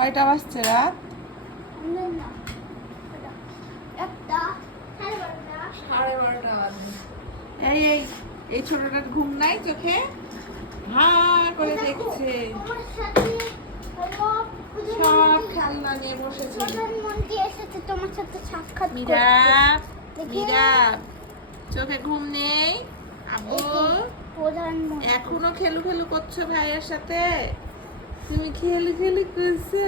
কয়টা বাজছে রাত? সাড়ে 12টা বাজে। এই এই এই ছোটটার ঘুম নাই চোখে? হা করে দেখছে, সব খেলনা নিয়ে বসেছে। তোমার সাথে সাক্ষাৎ মিরাব, মিরাব, চোখে ঘুম নেই? আব্বু এখনো খেলু খেলু করছো ভাইয়ের সাথে? তুমি খেলু খেলু করছো,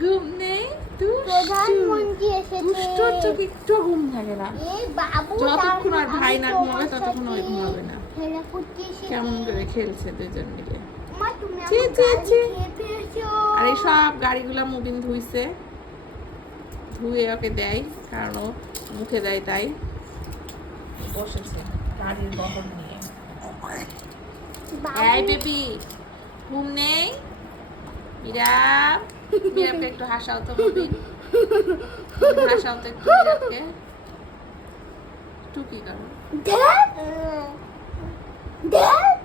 ঘুম নেই? প্রধানমন্ত্রী এসেছে। দুষ্টুর চোখে একটু ঘুম থাকে না। এই বাবু, যতক্ষণ আর ভাই না ঘুমাবে ততক্ষণ ওই ঘুমাবে না। খেলা করতে এসেছে। কেমন করে খেলছে দুজন মিলে। মা, তুমি ছি, আমার ছি, গাড়ি ছি। খেয়ে ফেলেছো। আর এই সব গাড়িগুলা মুবিন ধুইছে, ধুয়ে ওকে দেয়, কারণ ও মুখে দেয় তাই। বসেছে গাড়ির বহর নিয়ে। বাবু, এই বেবি, ঘুম নেই? মিরাব, মিরাবকে একটু হাসাও তো মুবিন, হাসাও তো একটু মিরাবকে। টুকি করো। ধ্যাৎ, ধ্যাৎ,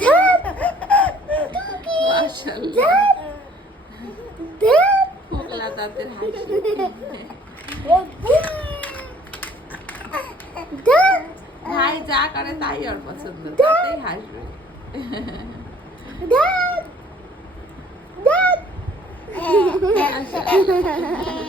ধ্যাৎ, টুকি, মাশাআল্লাহ, ধ্যাৎ, ফোকলা দাঁতের হাসি। ধ্যাৎ, ভাই যা করে তাই ওর পছন্দ, তাতেই হাসবে। ধ্যাৎ, ধ্যাৎ। মাশাআল্লাহ।